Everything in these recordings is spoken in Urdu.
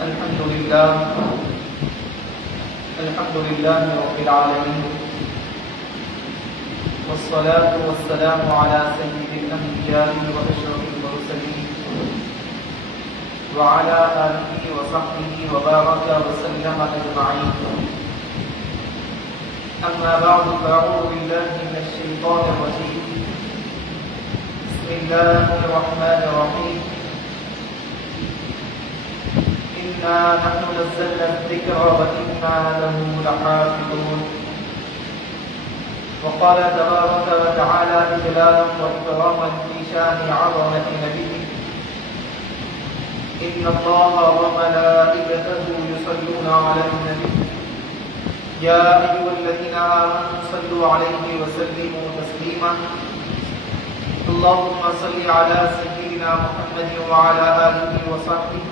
الحمد لله رب العالمين، والصلاة والسلام على سيد الأنبياء وأشرف المرسلين وعلى آله وصحبه وبارك وسلم أجمعين. أما بعد، فأعوذ بالله من الشيطان الرجيم. بسم الله الرحمن الرحيم. إنا نحن نزلنا الذكر وإنا له لحافظون. وقال تبارك وتعالى إجلالا وإكراما في شأن عظمة نبيه: إن الله وملائكته يصلون على النبي يا أيها الذين آمنوا صلوا عليه وسلموا تسليما. اللهم صل على سيدنا محمد وعلى آله وصحبه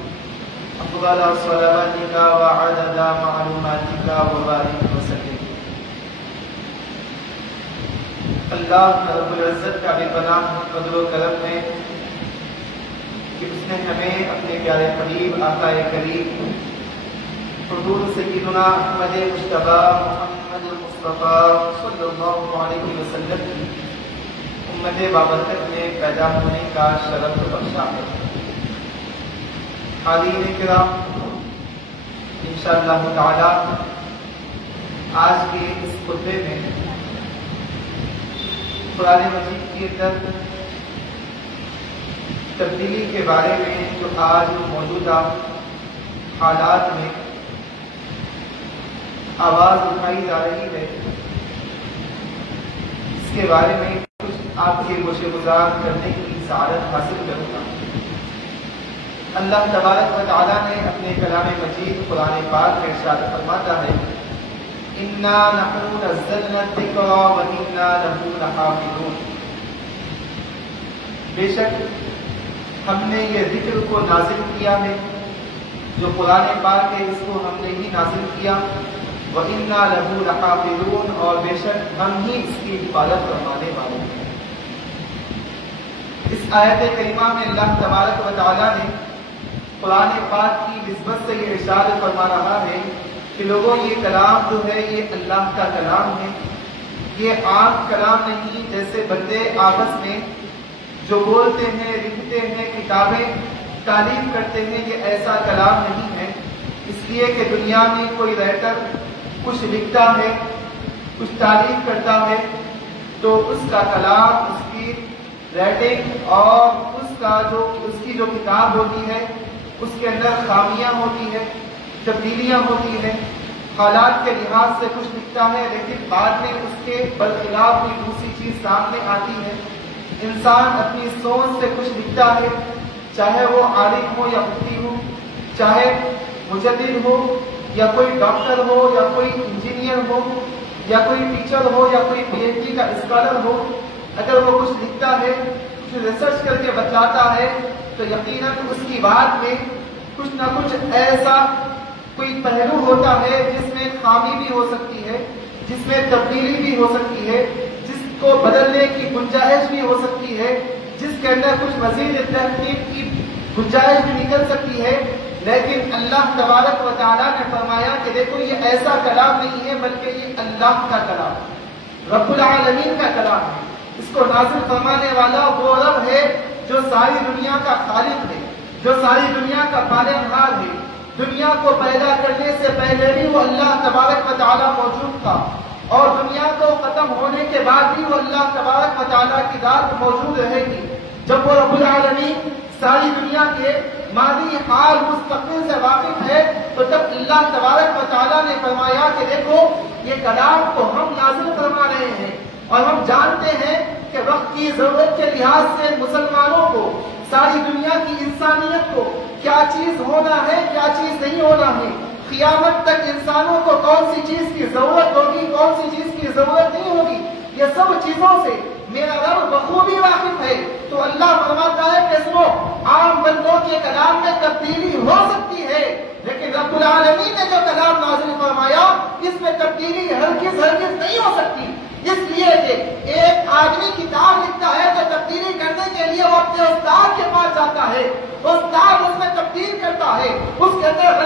أفضل صلواتك وعدد معلوماتك وبارك وسلم. اللہ رب العزت کا بے پناہ فضل و کرم ہے کہ اس نے ہمیں اپنے پیارے حبیب آقا کریم حضور سیدنا احمد مجتبی محمد مصطفیٰ صلی اللہ علیہ وسلم کی امت بابرکت میں پیدا ہونے کا شرف بخشا ہے. حاضرین کرام، انشاءاللہ تعالی آج کے اس خطبے میں قرآن مجید کے اندر تبدیلی کے بارے میں جو آج موجودہ حالات میں آواز اٹھائی جا رہی ہے، اس کے بارے میں کچھ آپ کے گوشے گزار کرنے کی سعادت حاصل کروں گا. اللہ تبارک و تعالیٰ نے اپنے کلام مجید قرآن پاک میں ارشاد فرماتا ہے: اِنَّا نَحْنُ نَزَّلْنَا الذِّكْرَ وَإِنَّا لَهُ لَحَافِظُونَ. بے شک ہم نے یہ ذکر کو نازل کیا ہے، جو قرآن پاک ہے اس کو ہم نے ہی نازل کیا. وَإِنَّا لَهُ لَحَافِظُونَ، اور بے شک ہم ہی اس کی حفاظت فرمانے والے ہیں. اس آیت کریمہ میں اللہ تبارک و تعالیٰ نے قرآن پاک کی نسبت سے یہ ارشاد فرما رہا ہے کہ لوگوں، یہ کلام جو ہے یہ اللہ کا کلام ہے. یہ عام کلام نہیں جیسے بندے آپس میں جو بولتے ہیں، لکھتے ہیں، کتابیں تعلیم کرتے ہیں، یہ ایسا کلام نہیں ہے. اس لیے کہ دنیا میں کوئی رائٹر کچھ لکھتا ہے، کچھ تعلیم کرتا ہے تو اس کا کلام، اس کی رائٹنگ اور اس کی جو کتاب ہوتی ہے اس کے اندر خامیاں ہوتی ہیں، تبدیلیاں ہوتی ہیں. حالات کے لحاظ سے کچھ لکھتا ہے لیکن بعد میں اس کے برخلاف کوئی دوسری چیز سامنے آتی ہے. انسان اپنی سوچ سے کچھ لکھتا ہے، چاہے وہ عالم ہو یا مفتی ہو، چاہے مجدد ہو یا کوئی ڈاکٹر ہو یا کوئی انجینئر ہو یا کوئی ٹیچر ہو یا کوئی پی ایچ ڈی کا اسکالر ہو. اگر وہ کچھ لکھتا ہے، کچھ ریسرچ کر کے بتلاتا ہے تو یقیناً اس کی بات میں کچھ نہ کچھ ایسا کوئی پہلو ہوتا ہے جس میں خامی بھی ہو سکتی ہے، جس میں تبدیلی بھی ہو سکتی ہے، جس کو بدلنے کی گنجائش بھی ہو سکتی ہے، جس کے اندر کچھ مزید تحقیق کی گنجائش بھی نکل سکتی ہے. لیکن اللہ تبارک و تعالیٰ نے فرمایا کہ دیکھو، یہ ایسا کلام نہیں ہے بلکہ یہ اللہ کا کلام، رب العالمین کا کلام ہے. اس کو نازل فرمانے والا وہ رب ہے جو ساری دنیا کا خالق ہے، جو ساری دنیا کا پالنہار ہے. دنیا کو پیدا کرنے سے پہلے بھی وہ اللہ تبارک و تعالیٰ موجود تھا، اور دنیا کو ختم ہونے کے بعد بھی وہ اللہ تبارک و تعالیٰ کی ذات موجود رہے گی. جب وہ رب العالمین ساری دنیا کے ماضی، حال، مستقبل سے واقف ہے تو تب اللہ تبارک و تعالیٰ نے فرمایا کہ دیکھو، یہ کلام کو ہم نازل فرما رہے ہیں اور ہم جانتے ہیں کہ وقت کی ضرورت کے لحاظ سے مسلمانوں کو، ساری دنیا کی انسانیت کو کیا چیز ہونا ہے، کیا چیز نہیں ہونا ہے، قیامت تک انسانوں کو کون سی چیز کی ضرورت ہوگی، کون سی چیز کی ضرورت نہیں ہوگی، یہ سب چیزوں سے میرا رب بخوبی واقف ہے. تو اللہ فرماتا ہے کہ سنو، عام بندوں کے کلام میں تبدیلی ہو سکتی ہے لیکن رب العالمین نے جو کلام نازل فرمایا اس میں تبدیلی ہرگز نہیں ہو سکتی. اس لیے کہ ایک آدمی کتاب لکھتا ہے تو تبدیلی کرنے کے لیے وہ اپنے استاد کے پاس جاتا ہے، استاد اس میں تبدیل کرتا ہے، اس کے اندر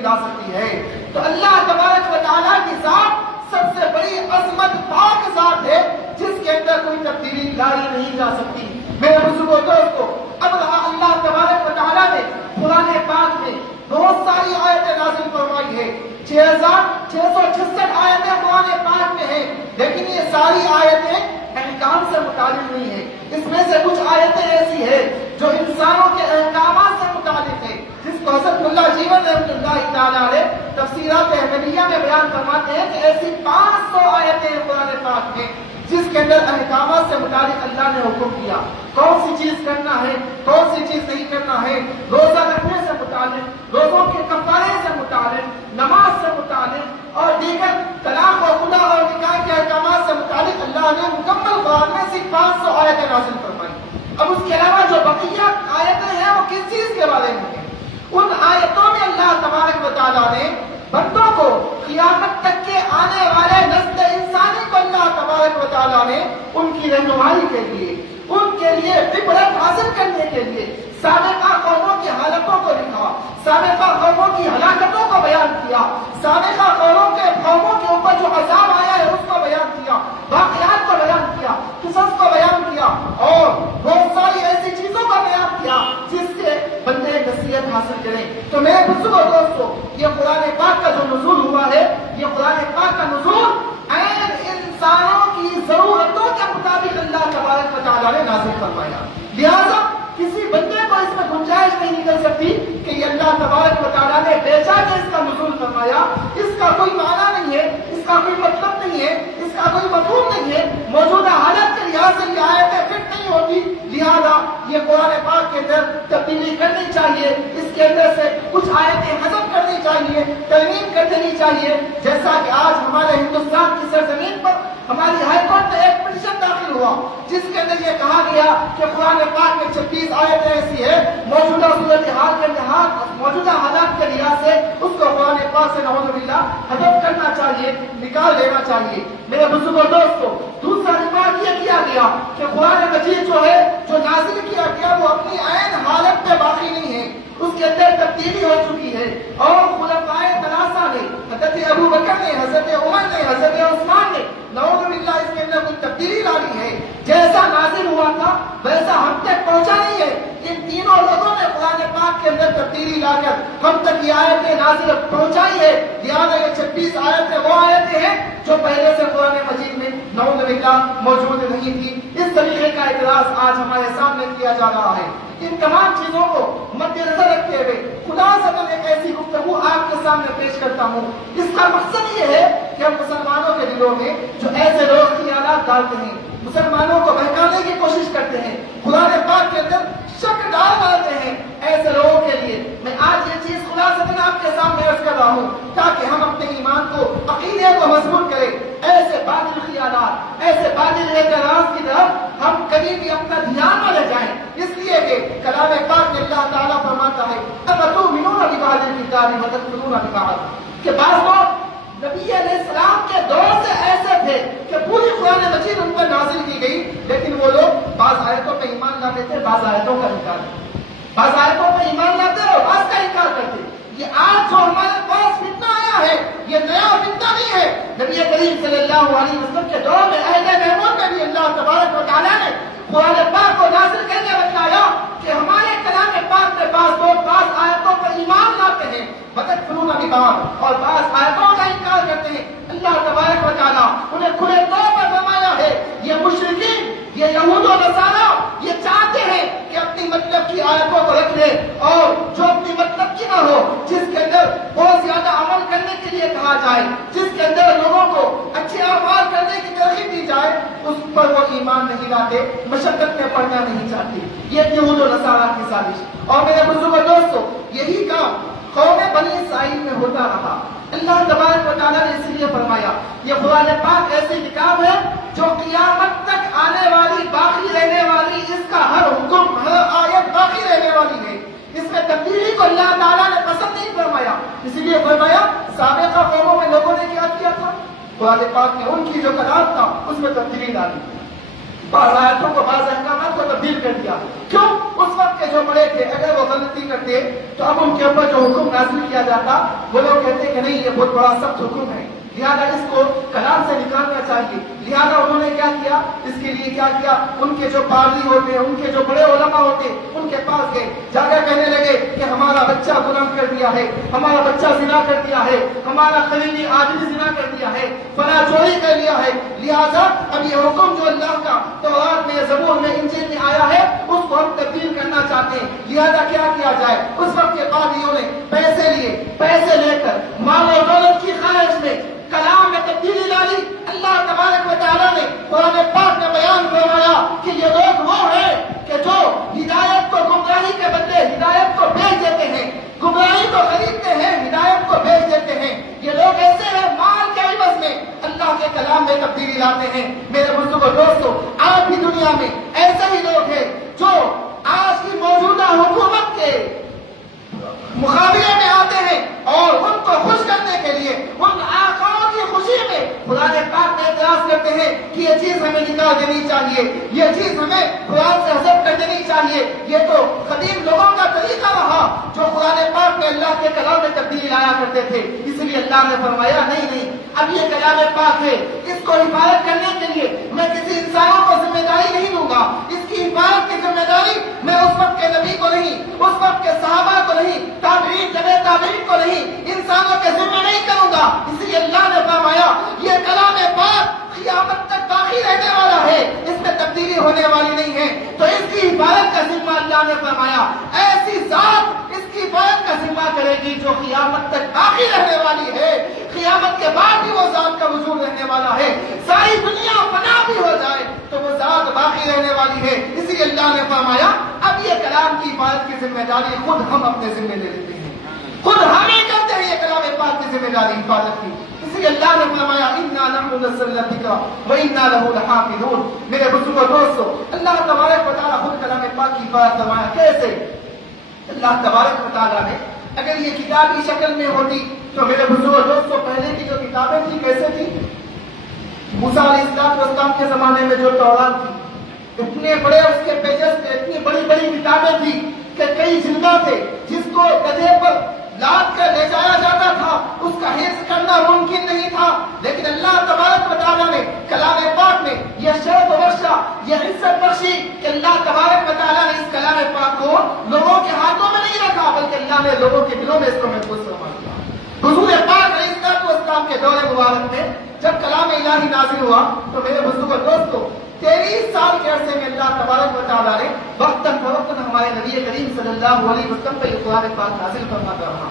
تبدیلی لا سکتی ہے۔ تو اللہ تبارک و تعالیٰ کی ذات سب سے بڑی عظمت پاک ذات ہے جس کے اندر کوئی تبدیلی لائی نہیں جا سکتی۔ میرے بزرگوں دوستو، اب اللہ تبارک و تعالیٰ نے قرآن پاک میں بہت ساری آیتیں نازل فرمائی ہے، 6666 آیتیں قرآن پاک میں ہیں، لیکن یہ ساری آیتیں احکام سے متعلق نہیں ہے۔ اس میں سے کچھ آیتیں ایسی ہیں جو انسانوں کے احکامات سے متعلق ہے، جس کو حضرت اللہ جیون رحمۃ اللہ تعالیٰ علیہ تفسیرات احمدیہ میں بیان فرماتے ہیں کہ ایسی 500 آیتیں ہیں قرآن پاک میں جس کے اندر احکامات سے متعلق اللہ نے حکم کیا، کون سی چیز کرنا ہے، کون سی چیز نہیں کرنا ہے، روزہ رکھنے سے متعلق، روزوں کے کفارے سے متعلق، نماز سے متعلق اور دیگر طلاق و خلا اور نکاح کے احکامات سے متعلق اللہ نے مکمل قرآن میں صرف 500 آیتیں نازل فرمائی۔ اب اس کے علاوہ جو بقیہ آیتیں ہیں وہ کس چیز کے بارے میں ہیں؟ ان آیتوں میں اللہ تبارک و تعالیٰ نے بندوں کو قیامت تک کے آنے والے نسل انسانی کو اللہ تبارک و تعالیٰ نے ان کی رہنمائی کے لیے، ان کے لیے عبرت حاصل کرنے کے لیے سابقہ قوموں کی حالتوں کو لکھا، سابقہ قوموں کی ہلاکتوں کو بیان کیا، سابقہ قوموں کے اوپر جو عذاب آیا ہے اس کو بیان کیا، واقعات کو بیان کیا، قصص کو بیان کیا اور بہت ساری ایسی چیزوں کو بیان کیا جس سے بندے نصیحت حاصل کریں۔ تو میرے بزرگوں دوستو، یہ قرآن پاک کا جو نزول ہوا ہے، یہ قرآن پاک کا نزول عین انسانوں کی ضرورتوں کے مطابق اللہ تبارک و تعالیٰ نے نازل فرمایا، لہذا کسی بندے کو اس میں گنجائش نہیں نکل سکتی کہ یہ اللہ تبارک و تعالیٰ نے بیچا کہ اس کا نزول فرمایا، اس کا کوئی معنی نہیں ہے، اس کا کوئی مطلب نہیں ہے، اس کا کوئی مفہوم نہیں ہے، موجودہ حالت کے لحاظ سے یہ آیتیں فٹ نہیں ہوتی، لہذا یہ قرآن پاک کے اندر تبدیلی کرنی چاہیے، اس کے اندر سے کچھ آیتیں حذف کرنی چاہیے، ترمیم کر دینی چاہیے، جیسا کہ آج ہمارے ہندوستان کی سرزمین پر ہماری ہائی کورٹ میں ایک پٹیشن داخل ہوا جس کے اندر یہ کہا گیا کہ قرآن پاک میں 36 آیتیں ایسی ہے موجودہ صورتحال کے لحاظ، موجودہ حالات کے لحاظ سے اس کو قرآن پاک سے نعوذ باللہ حذف کرنا چاہیے، نکال دینا چاہیے۔ میرے بزرگوں دوستو، دوسرا ریمارک یہ کیا گیا کہ قرآن مجید جو ہے جو نازل کیا گیا وہ اپنی عین حالت میں باقی نہیں ہے، اس کے اندر تبدیلی ہو چکی ہے، اور خلفائے ثلاثہ نے، حضرت ابو بکر نے، حضرت عمر نے، حضرت عثمان نے نعوذ باللہ اس کے اندر کوئی تبدیلی لانی ہے، جیسا نازل ہوا تھا ویسا ہم تک پہنچا نہیں ہے۔ ان تینوں لوگوں نے قرآن پاک کے اندر تبدیلی لا کر ہم تک یہ آیتیں نازل پہنچائی ہے، لہٰذا یہ 26 آیتیں وہ آیتیں ہیں جو پہلے سے قرآن مجید میں نعوذ باللہ موجود نہیں تھی۔ اس طریقے کا اعتراض آج ہمارے سامنے کیا جا رہا ہے۔ ان تمام چیزوں کو مد نظر رکھتے ہوئے خلاصۃ ایک ایسی گفتگو آپ کے سامنے پیش کرتا ہوں، اس کا مقصد یہ ہے کہ ہم مسلمانوں کے دلوں میں جو ایسے لوگ خیالات ڈالتے ہیں، مسلمانوں کو بہکانے کی کوشش کرتے ہیں، قرآن پاک کے اندر شک ڈالتے ہیں، ایسے لوگوں کے لیے میں آج یہ چیز خلاصۃ آپ کے سامنے عرض کر رہا ہوں تاکہ ہم اپنے ایمان کو، عقیدے کو مضبوط کریں۔ ایسے باطل خیالات، ایسے باطل اعتراض کی طرف ہم کبھی بھی اپنا دھیان نہ لے جائیں، اس لیے کہ کلام پاک میں اللہ تعالیٰ فرماتا ہے اَفَتُؤْمِنُونَ بِبَعْضِ الْكِتَابِ وَتَكْفُرُونَ بِبَعْضٍ، کہ بعض لوگ نبی علیہ السلام کے دور سے ایسے تھے کہ پوری قرآن مجید ان پر نازل کی گئی، لیکن وہ لوگ بعض آیتوں پہ ایمان لاتے تھے، بعض آیتوں کا انکار کرتے، بعض آیتوں پہ ایمان لاتے اور بعض کا انکار کرتے۔ یہ آج جو ہمارے پاس فتنہ آیا ہے یہ نیا فتنہ نہیں ہے، نبی کریم صلی اللہ علیہ وسلم کے دور میں عہد محمود میں بھی اللہ تبارک و تعالیٰ نے قرآن پاک کو نازل کرنے بتایا کہ ہمارے کلام پاک میں بعض لوگ بعض آیتوں پر ایمان لاتے ہیں، وَتَكْفُرُونَ بِبَعْضٍ، اور بعض آیتوں کا انکار کرتے ہیں۔ اللہ تبارک و تعالیٰ انہیں کھلے طور پر فرمایا ہے یہ مشرکین، یہ یہود و نصارہ یہ چاہتے ہیں کہ اپنی مطلب کی آیتوں کو رکھ لیں اور جو اپنی مطلب کی نہ ہو، جس کے اندر بہت زیادہ عمل کرنے کے لیے کہا جائے، جس کے اندر لوگوں کو اچھے اعمال کرنے کی ترغیب دی جائے، اس پر وہ ایمان نہیں لاتے، مشقت میں پڑنا نہیں چاہتے۔ یہ یہود و نصارہ کی سازش۔ اور میرے بزرگوں دوستو، یہی کام قوم بنی اسرائیل میں ہوتا رہا۔ اللہ تبارک و تعالیٰ نے اس لیے فرمایا یہ قرآن پاک ایسی کتاب ہے جو قیامت تک آنے والی، باقی رہنے والی، اس کا ہر حکم، ہر آیت باقی رہنے والی ہے، اس میں تبدیلی کو اللہ تعالیٰ نے پسند نہیں فرمایا، اسی لیے فرمایا سابقہ قوموں میں لوگوں نے کیا کیا تھا، قرآن پاک نے ان کی جو کلام تھا اس میں تبدیلی ڈالی، بعض آیتوں کو، بعض احکامات کو تبدیل کر دیا۔ کیوں؟ اس وقت کے جو بڑے تھے اگر وہ غلطی کرتے تو اب ان کے اوپر جو حکم نازل کیا جاتا وہ لوگ کہتے کہ نہیں یہ بہت بڑا سخت حکم ہے، لہٰذا اس کو کلام سے نکالنا چاہیے. لہٰذا انہوں نے کیا کیا، اس کے لیے کیا کیا، ان کے جو پادری ہوتے ان کے جو بڑے علماء ہوتے ان کے پاس گئے، جا کر کہنے لگے کہ ہمارا بچہ گناہ کر دیا ہے، ہمارا بچہ زنا کر دیا ہے، ہمارا خلیل آدمی زنا کر دیا ہے، فلاں چوری کر لیا ہے، لہٰذا اب یہ حکم جو اللہ کا تورات میں، زبور میں، انجیل میں آیا ہے اس کو ہم تبدیل کرنا چاہتے ہیں. لہٰذا کیا کیا جائے. اس وقت کے پادریوں نے پیسے لے کر مال و دولت کی خواہش میں کلام میں تبدیلی لائی. اللہ تبارک و تعالیٰ نے قرآن پاک میں بیان فرمایا کہ یہ لوگ وہ ہیں کہ جو ہدایت کو گمراہی کے بدلے ہدایت کو بیچ دیتے ہیں، گمراہی کو خریدتے ہیں، ہدایت کو بیچ دیتے ہیں. یہ لوگ ایسے ہیں مال کے عوض میں اللہ کے کلام میں تبدیلی لاتے ہیں. میرے بزرگوں دوستوں، آج بھی دنیا میں ایسے ہی لوگ ہیں جو آج کی موجودہ حکومت کے مقابلے میں آتے ہیں اور ان کو خوش کرنے کے لیے ان آقاؤں کی خوشی میں قرآن پاک میں اعتراض کرتے ہیں کہ یہ چیز ہمیں نکال دینی چاہیے، یہ چیز ہمیں قرآن سے حذف کر دینی چاہیے. یہ تو قدیم لوگوں کا طریقہ رہا جو قرآن پاک میں اللہ کے کلام میں تبدیلی لایا کرتے تھے. اس لیے اللہ نے فرمایا نہیں، اب یہ کلام پاک ہے، اس کو حفاظت کرنے کے لیے میں کسی انسانوں کو ذمہ داری نہیں دوں گا. اس کی حفاظت کی ذمہ داری میں اس وقت کے نبی کو نہیں، اس وقت کے صحابہ کو نہیں، تابعین تابعین کو نہیں، انسانوں کے ذمہ نہیں کروں گا. اس لیے اللہ نے فرمایا یہ کلام پاک قیامت تک باقی رہنے والا ہے، اس میں تبدیلی ہونے والی نہیں ہے. تو اس کی حفاظت کا ذمہ اللہ نے فرمایا ایسی ذات اس کی حفاظت کا ذمہ کرے گی جو قیامت تک باقی رہنے والی ہے. قیامت کے بعد بھی وہ ذات کا وجود رہنے والا ہے. ساری دنیا فنا بھی ہو جائے تو وہ ذات باقی رہنے والی ہے. اس لیے اللہ نے فرمایا اب یہ کلام کی حفاظت کی ذمہ داری خود ہم اپنے ذمہ لے لیتے ہیں، خود ہمیں کرتے ہیں یہ کلام پاک کی ذمہ داری حفاظت کی. اس لیے اللہ نے فرمایا انا نحن نزلنا الذکر وانا له لحافظون. میرے بزرگوں دوستو، اللہ تبارک و تعالیٰ خود کلام پاک کی حفاظت فرمایا. کیسے؟ اللہ تبارک و تعالیٰ نے اگر یہ کتابی شکل میں ہوتی تو میرے بزرگوں دوستو پہلے کی جو کتابیں تھی کیسے تھی؟ موسیٰ علیہ السلام کے زمانے میں جو تورات تھی اتنے بڑے اس کے پیجز تھے، اتنی بڑی بڑی کتابیں تھی کہ کئی جلدیں تھے جس کو گدھے پر لاد کر لے جایا جاتا تھا، اس کا حفظ کرنا ممکن نہیں تھا. لیکن اللہ تبارک و تعالیٰ نے کلام پاک میں یہ شرف بخشا، یہ عزت بخشی کہ اللہ تبارک و تعالیٰ نے اس کلام پاک کو لوگوں کے ہاتھوں میں نہیں رکھا بلکہ اللہ نے لوگوں کے دلوں میں اس کو محفوظ فرما دیا. حضور پاک علیہ السلام کے دور مبارک میں جب کلام الہی نازل ہوا تو میرے بزرگوں دوستو 23 سال کے عرصے میں اللہ تبارک و تعالیٰ نے وقتاً فوقتاً ہمارے نبی کریم صلی اللہ علیہ وسلم پر یہ قرآن پاک نازل فرماتا رہا.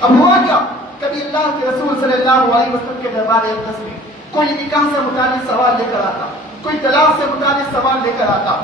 اب ہوا کیا، کبھی اللہ کے رسول صلی اللہ علیہ وسلم کے دربار اقدس میں کوئی نکاح سے متعلق سوال لے کر آتا، کوئی طلاق سے متعلق سوال لے کر آتا،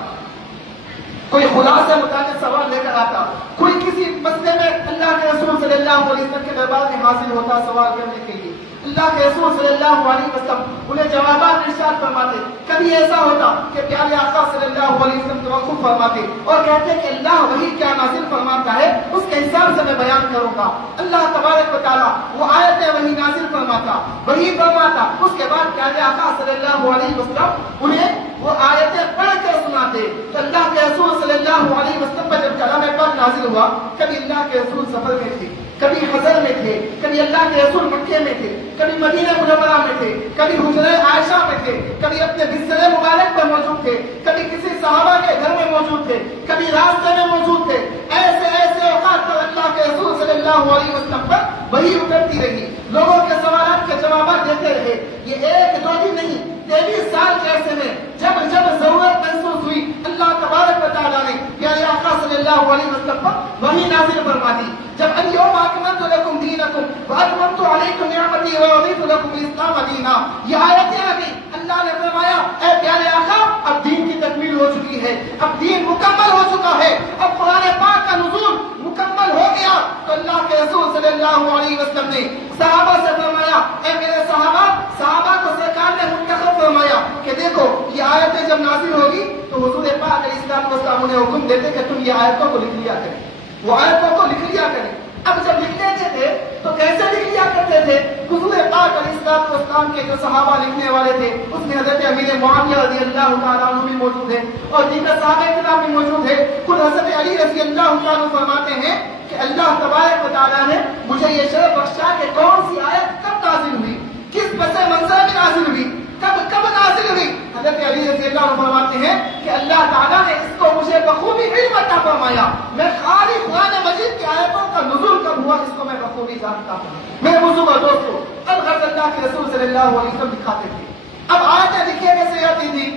کوئی خلا سے متعلق سوال لے کر آتا، کوئی کسی مسئلے میں اللہ کے رسول صلی اللہ علیہ وسلم کے دربار میں حاضر ہوتا سوال کرنے کے لیے. اللہ کے رسول صلی اللہ علیہ وسلم انہیں جوابات ارشاد فرماتے. کبھی ایسا ہوتا کہ پیارے آقا صلی اللہ علیہ وسلم توقف فرماتے اور کہتے کہ اللہ وہی کیا نازل فرماتا ہے اس کے حساب سے میں بیان کروں گا. اللہ تبارک و تعالیٰ وہ آیتیں وہی نازل فرماتا، وہی فرماتا. اس کے بعد پیارے آقا صلی اللہ علیہ وسلم انہیں وہ آیتیں پڑھ کر سناتے. تو اللہ کے رسول صلی اللہ علیہ وسلم پر جب کلام پاک نازل ہوا، کبھی اللہ کے رسول سفر میں تھے، کبھی حضر میں تھے، کبھی اللہ کے رسول مکے میں تھے، کبھی مدینہ منورہ میں تھے، کبھی حجرہ عائشہ میں تھے، کبھی اپنے بستر مبارک پر موجود تھے، کبھی کسی صحابہ کے گھر میں موجود تھے، کبھی راستے میں موجود تھے. ایسے اوقات پر اللہ کے رسول صلی اللہ علیہ وسلم پر وہی اترتی رہی، لوگوں کے سوالات کے جوابات دیتے رہے. یہ ایک دو دن نہیں، 23 سال کے عرصے میں جب ضرورت محسوس ہوئی اللہ تبارک و تعالیٰ نے پیارے آقا صلی اللہ علیہ وسلم پر وہی نازل فرما دی. جب اليوم اکملت لکم دینکم واتممت علیکم نعمتی ورضیت لکم الاسلام دینا، یہ آیتیں آ گئی. اللہ نے فرمایا اے پیارے آقا اب دین کی تکمیل ہو چکی ہے، اب دین مکمل ہو چکا ہے، اب قرآن پاک کا نزول مکمل ہو گیا. تو اللہ کے رسول صلی اللہ علیہ وسلم نے صحابہ سے فرمایا اے میرے صحابہ کو سرکار نے منتخب فرمایا کہ دیکھو یہ آیتیں جب نازل ہوگی تو حضور پاک علیہ السلام انہیں حکم دیتے کہ تم یہ آیتوں کو لکھ لیا کریں، وہ آیتوں کو لکھ لیا کریں. اب جب لکھ لیتے تھے تو کیسے لکھ لیا کرتے کرتے تھے. حضور پاک علیہ السلام کے جو صحابہ لکھنے والے تھے اس میں حضرت امیر معاویہ رضی اللہ تعالیٰ عنہ بھی موجود ہے اور دیگر صحابہ کرام بھی موجود ہے. خود حضرت علی رضی اللہ تعالیٰ عنہ فرماتے ہیں کہ اللہ تبارک و تعالیٰ نے مجھے یہ شرف بخشا کہ کون سی آیت کب نازل ہوئی, کس پس منظر میں نازل ہوئی, کب نازل ہوئی. حضرت علی رضی اللہ عنہ فرماتے ہیں کہ اللہ تعالیٰ نے اس کو مجھے بخوبی علم عطا فرمایا. میں خالی قرآن مجید کی آیتوں کا نزول کب ہوا اس کو میں بخوبی جانتا ہوں. میرے بزرگ دوستوں, الغرض اللہ کے رسول صلی اللہ علیہ وسلم دکھاتے تھے. اب آیتیں لکھے کیسے آتی تھی؟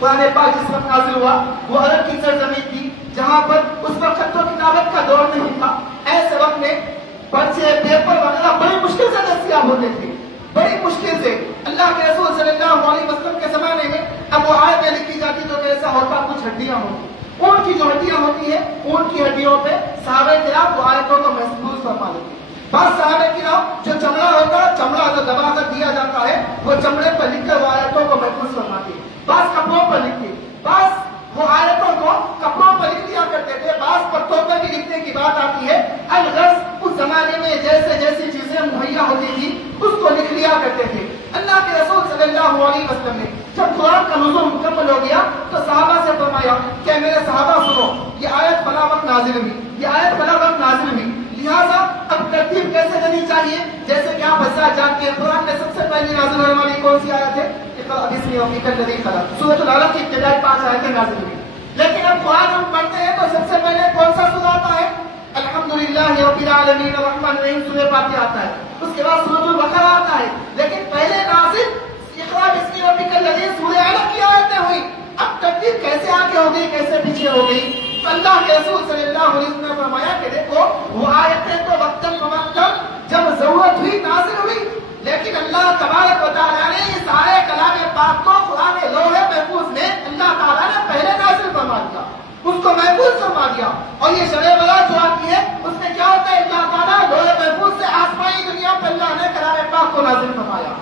قرآن پاک جس وقت نازل ہوا وہ عرب کی سرزمین تھی جہاں پر اس وقت خط و کتابت کا دور نہیں تھا. ایسے وقت میں پرچے پیپر وغیرہ بڑی مشکل سے دستیاب ہوتے تھے, بڑی مشکل سے. اللہ کے رسول صلی اللہ علیہ وسلم کے زمانے میں اب وہ آیتیں لکھی جاتی تو ایسا ہوتا کچھ ہڈیاں ہوتی, اون کی جو ہڈیاں ہوتی ہیں اون کی ہڈیوں پہ صحابہ کرام وہ آیتوں کو محفوظ فرما لیتے. بعض صحابہ کرام جو چمڑا ہوتا ہے, چمڑا جو دبا کر دیا جاتا ہے وہ چمڑے پر لکھ کر وہ آیتوں کو محفوظ فرماتے ہیں. بعض کپڑوں پر لکھتے, بعض وہ آیتوں کو کپڑوں پر لکھ دیا کرتے تھے, بعض پتوں پر بھی لکھنے کی بات آتی ہے. الغرض اس زمانے میں جیسے جیسی چیزیں مہیا ہوتی تھی اس کو لکھ لیا کرتے تھے. اللہ کے رسول صلی اللہ علیہ وسلم نے جب قرآن کا نزول مکمل ہو گیا تو صحابہ سے فرمایا کہ میرے صحابہ سنو, یہ آیت فلاں وقت نازل ہوئی, یہ آیت فلاں وقت نازل ہوئی. لہٰذا اب ترتیب کیسے دینی چاہیے؟ جیسے کہ آپ بچہ جانتے ہیں قرآن میں سب سے پہلے نازل ہونے والی کون سی آیت ہے؟ سورۃ العلق کی ابتدائی 5 آیتیں نازل ہوئی. لیکن اب قرآن ہم پڑھتے ہیں تو سب سے پہلے کون سا سورہ آتا ہے؟ الحمدللہ رب العالمین الرحمن الرحیم سورہ فاتحہ آتا ہے. اس کے بعد سورۃ البقرہ آتا ہے. لیکن پہلے نازل اقرأ باسم ربک الذی سورہ علق کی آیتیں ہوئی. اب ترتیب کیسے آگے ہو گئی, کیسے پیچھے ہو گئی؟ تو اللہ کے رسول صلی اللہ علیہ وسلم نے فرمایا کہ دیکھو وہ آیتیں تو وقتاً فوقتاً جب ضرورت ہوئی نازل ہوئی, لیکن اللہ تبارک و تعالیٰ نے اس سارے کلام پاک کو قرآن لوح محفوظ میں اللہ تعالیٰ نے پہلے نازل فرما دیا, اس کو محفوظ فرما دیا. اور یہ شرع برات جو آتی ہے اس میں کیا ہوتا ہے؟ اللہ تعالیٰ لوح محفوظ سے آسمانی دنیا پر اللہ نے کلام پاک کو نازل فرمایا.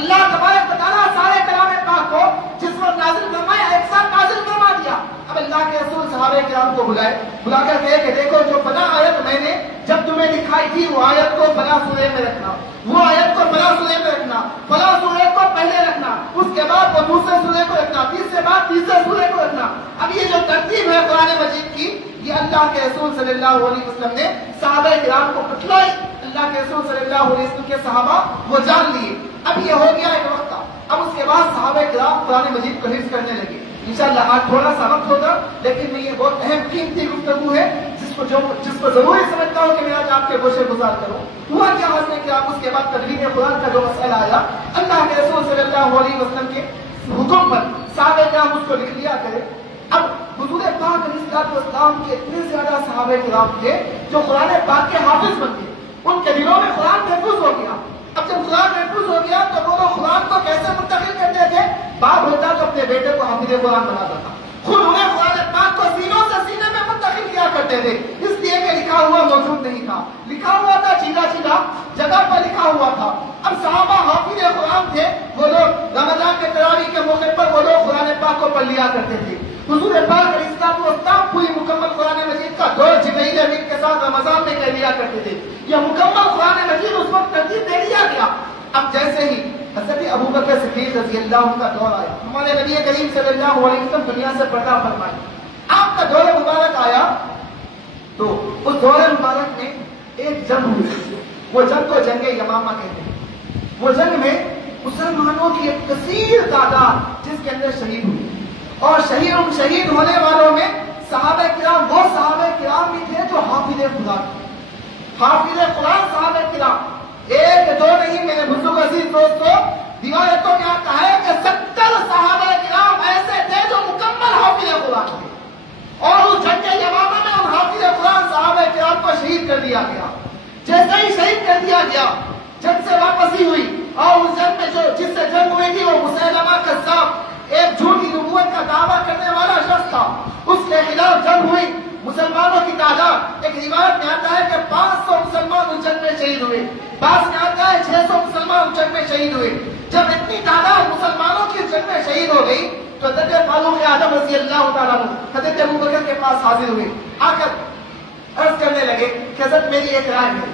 اللہ تبارک و تعالیٰ سارے کلام پاک کو جس وقت نازل فرمایا ایک ساتھ نازل فرما دیا. اب اللہ کے رسول صحابہ کرام کو بلا کر کہے کہ دیکھو جو فلاں آیت میں نے جب تمہیں دکھائی تھی وہ آیت کو فلاں سورے میں رکھنا, وہ آیت کو فلاں سورے میں رکھنا, فلاں سورے کو پہلے رکھنا, اس کے بعد وہ دوسرے سورے کو رکھنا, تیسرے بعد تیسرے سورے کو رکھنا. اب یہ جو ترتیب ہے قرآن مجید کی یہ اللہ کے رسول صلی اللہ علیہ وسلم نے صحابہ کرام کو بتلائی. اللہ کے رسول صلی اللہ علیہ وسلم کے صحابہ وہ جان لیے. اب یہ ہو گیا ایک وقت. اب اس کے بعد صحابہ کرام قرآن مجید کو حفظ کرنے لگے. انشاءاللہ آج تھوڑا سا وقت ہوگا لیکن یہ بہت اہم قیمتی گفتگو ہے جس کو ضروری سمجھتا ہوں کہ میں آج آپ کے گوشے گزار کروں. ہوا کیا مسئلہ کہ آپ اس کے بعد تدوین قرآن کا جو مسئلہ آیا اللہ کے رسول صلی اللہ علیہ وسلم کے حکم پر صحابہ کرام اس کو لکھ لیا کرے. اب حضور پاک علیہ السلام کے اتنے زیادہ صحابہ کرام تھے جو قرآن پاک کے حافظ بن گئے, ان کے دلوں میں قرآن محفوظ ہو گیا. اب جب قرآن محفوظ ہو گیا تو وہ قرآن کو کیسے منتقل کرتے تھے؟ باپ ہوتا تو اپنے بیٹے کو حافظ قرآن بناتا تھا, خود انہیں قرآن پاک کو سینوں سے سینے میں منتقل کیا کرتے تھے. اس لیے کہ لکھا ہوا موجود نہیں تھا, لکھا ہوا تھا سیدھا جگہ پر لکھا ہوا تھا. اب صحابہ حافظ قرآن تھے, وہ لوگ رمضان کے تراویح کے موقع پر وہ لوگ قرآن پاک کو پڑھ لیا کرتے تھے. حضور پاک علیہ السلام پوری مکمل قرآن مجید کا دور جبرائیل امین کے ساتھ رمضان میں کہہ لیا کرتے تھے. یہ مکمل قرآن مجید اس وقت ترتیب دے دیا گیا. اب جیسے ہی حضرت ابوبکر صدیق رضی اللہ عنہ کا دور آیا, ہمارے نبی کریم صلی اللہ علیہ وسلم دنیا سے پردہ فرمائے, آپ کا دور مبارک آیا تو اس دور مبارک میں ایک جنگ ہوئی. وہ جنگ کو جنگ یمامہ کہتے ہیں. وہ جنگ میں مسلمانوں کی ایک کثیر تعداد جس کے اندر شہید ہوئی, اور شہید ہونے والوں میں صحابہ کرام وہ صحابہ کرام بھی تھے جو حافظ قرآن تھے. حافظ قرآن صحابہ کرام ایک دو نہیں میرے بزرگ عزیز دوستوں, روایتوں میں آتا ہے کہ 70 صحابہ کرام ایسے تھے جو مکمل حافظ قرآن تھے. اور اس جنگ یمامہ میں ان حافظ قرآن صحابہ کرام کو شہید کر دیا گیا. جیسے ہی شہید کر دیا گیا, جنگ سے واپسی ہوئی, اور اس جنگ میں جس سے جنگ ہوئی تھی وہ مسیلمہ کذاب ایک جھوٹی نبوت کا دعویٰ کرنے والا شخص تھا, اس کے خلاف جنگ ہوئی. مسلمانوں کی تعداد ایک روایت میں آتا ہے کہ 500 مسلمان اس جنگ میں شہید ہوئے, بعض میں آتا ہے 600 مسلمان اس جنگ میں شہید ہوئے. جب اتنی تعداد مسلمانوں کی اس جنگ میں شہید ہو گئی تو حضرت فاروق اعظم رضی اللہ تعالیٰ عنہ حضرت ابوبکر کے پاس حاضر ہوئے. آ کر عرض کرنے لگے کہ حضرت میری ایک رائے ہے,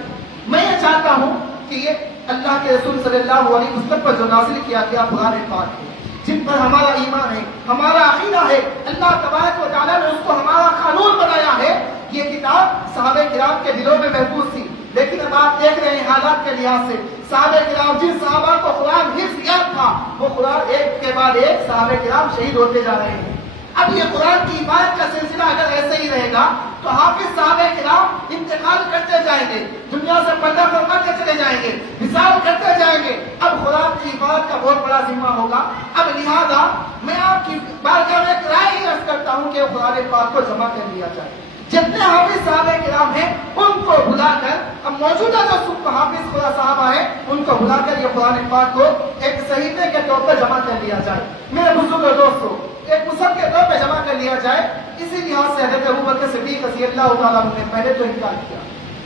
میں یہ چاہتا ہوں کہ یہ اللہ کے رسول صلی اللہ علیہ وسلم پر جو نازل کیا گیا قرآن پاک ہے، جن پر ہمارا ایمان ہے، ہمارا عقیدہ ہے، اللہ تبارک و تعالیٰ نے اس کو ہمارا قانون بنایا ہے. یہ کتاب صحابہ کرام کے دلوں میں محفوظ تھی، لیکن اب آپ دیکھ رہے ہیں حالات کے لحاظ سے صحابہ کرام، جن صحابہ کو قرآن حفظ یاد تھا، وہ قرآن ایک کے بعد ایک صحابہ کرام شہید ہوتے جا رہے ہیں. اب یہ قرآن کی حفاظت کا سلسلہ اگر ایسے ہی رہے گا تو حافظ صحابہ کرام انتقال کرتے جائیں گے، دنیا سے پردہ فرما کے چلے جائیں گے، وصال کرتے جائیں گے. اب قرآن کی حفاظت کا بہت بڑا ذمہ ہوگا. اب لہذا میں آپ کی بارگاہ میں ایک رائے ہی عرض کرتا ہوں کہ قرآن پاک کو جمع کر لیا جائے. جتنے حافظ صحابہ کرام ہیں ان کو بلا کر، اب موجودہ جو حافظ خدا صحابہ ہیں ان کو بلا کر یہ قرآن پاک کو ایک صحیفے کے طور پر جمع کر لیا جائے. میرے بزرگ دوستوں، ایک مصحف کے طور پہ جمع کر لیا جائے. اسی لحاظ سے حضرت ابوبکر صدیق رضی اللہ تعالیٰ عنہ نے پہلے تو انکار کیا،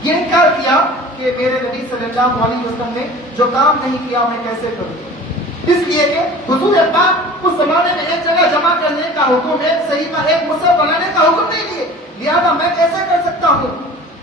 یہ انکار کیا کہ میرے نبی صلی اللہ علیہ وسلم نے جو کام نہیں کیا میں کیسے کروں، اس لیے کہ حضور پاک اس زمانے میں ایک جگہ جمع کرنے کا حکم، ایک صحیفہ، ایک مصحف بنانے کا حکم نہیں دیے، لہذا میں کیسے کر سکتا ہوں.